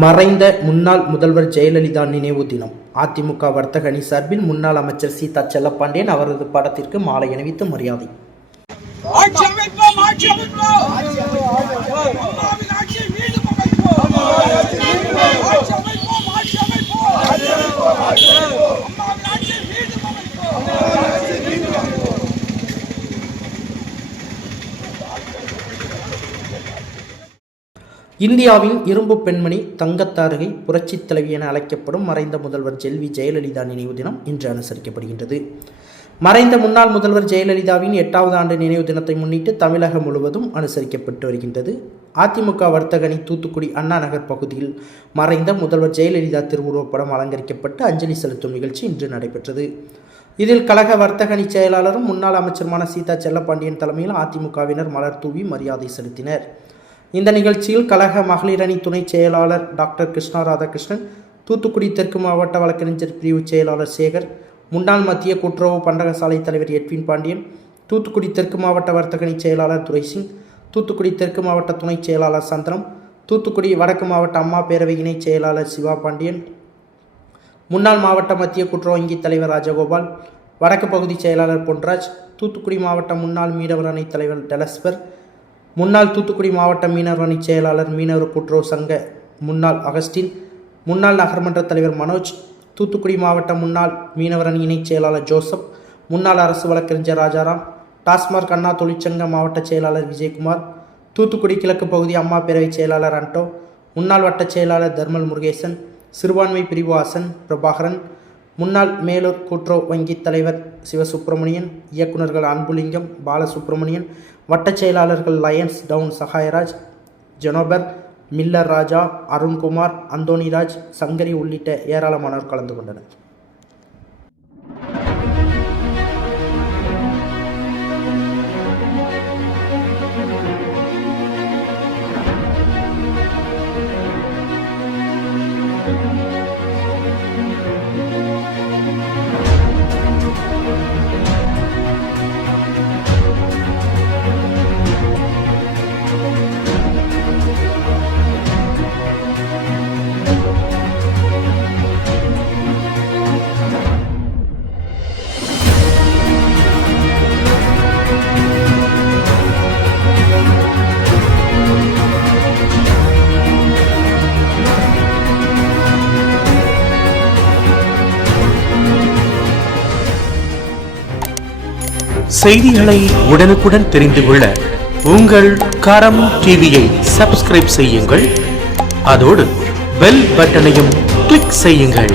மறைந்த முன்னாள் முதல்வர் ஜெயலலிதா நினைவு தினம். அதிமுக வர்த்தக அணி சார்பில் முன்னாள் அமைச்சர் சீதா செல்லப்பாண்டியன் அவரது படத்திற்கு மாலை அணிவித்து மரியாதை. இந்தியாவின் இரும்பு பெண்மணி, தங்கத்தாரகை, புரட்சித் தலைவி என அழைக்கப்படும் மறைந்த முதல்வர் செல்வி ஜெயலலிதா நினைவு தினம் இன்று அனுசரிக்கப்படுகின்றது. மறைந்த முன்னாள் முதல்வர் ஜெயலலிதாவின் 8வது ஆண்டு நினைவு தினத்தை முன்னிட்டு தமிழகம் முழுவதும் அனுசரிக்கப்பட்டு வருகின்றது. அதிமுக வர்த்தக அணி தூத்துக்குடி அண்ணா நகர் பகுதியில் மறைந்த முதல்வர் ஜெயலலிதா திருவுருவப்படம் அலங்கரிக்கப்பட்டு அஞ்சலி செலுத்தும் நிகழ்ச்சி இன்று நடைபெற்றது. இதில் கழக வர்த்தக அணி செயலாளரும் முன்னாள் அமைச்சருமான சீதா செல்லப்பாண்டியன் தலைமையில் அதிமுகவினர் மலர் தூவி மரியாதை செலுத்தினர். இந்த நிகழ்ச்சியில் கழக மகளிர் அணி துணை செயலாளர் டாக்டர் கிருஷ்ணா ராதாகிருஷ்ணன், தூத்துக்குடி தெற்கு மாவட்ட வழக்கறிஞர் பிரிவு செயலாளர் சேகர், முன்னாள் மத்திய கூட்டுறவு பண்டகசாலை தலைவர் எட்வின் பாண்டியன், தூத்துக்குடி தெற்கு மாவட்ட வர்த்தக அணி செயலாளர் துரைசிங், தூத்துக்குடி தெற்கு மாவட்ட துணை செயலாளர் சந்திரம், தூத்துக்குடி வடக்கு மாவட்ட அம்மா பேரவை இணை செயலாளர் சிவா பாண்டியன், முன்னாள் மாவட்ட மத்திய கூட்டுறவு வங்கி தலைவர் ராஜகோபால், வடக்கு பகுதி செயலாளர் பொன்ராஜ், தூத்துக்குடி மாவட்ட முன்னாள் மீனவர் அணி தலைவர் டெலஸ்பர், முன்னாள் தூத்துக்குடி மாவட்ட மீனவர் அணி செயலாளர் மீனவர் கூட்டுறவு சங்க முன்னாள் அகஸ்டின், முன்னாள் நகர்மன்ற தலைவர் மனோஜ், தூத்துக்குடி மாவட்ட முன்னாள் மீனவர் அணி இணை செயலாளர் ஜோசப், முன்னாள் அரசு வழக்கறிஞர் ராஜாராம், டாஸ்மாக் அண்ணா தொழிற்சங்க மாவட்ட செயலாளர் விஜயகுமார், தூத்துக்குடி கிழக்கு பகுதி அம்மா பேரவை செயலாளர் அண்டோ, முன்னாள் வட்ட செயலாளர் தர்மல் முருகேசன், சிறுபான்மை பிரிவு ஆசன் பிரபாகரன், முன்னாள் மேலூர் கூட்டுறவு வங்கி தலைவர் சிவசுப்பிரமணியன், இயக்குநர்கள் அன்புலிங்கம், பாலசுப்பிரமணியன், வட்டச் செயலாளர்கள் லயன்ஸ் டவுன் சகாயராஜ், ஜெனோபர், மில்லர் ராஜா, அருண்குமார், அந்தோனிராஜ், சங்கரி உள்ளிட்ட ஏராளமானோர் கலந்து கொண்டனர். செய்திகளை உடனுக்குடன் தெரிந்து கொள்ள உங்கள் கரம் டிவியை சப்ஸ்கிரைப் செய்யுங்கள். அதோடு பெல் பட்டனையும் கிளிக் செய்யுங்கள்.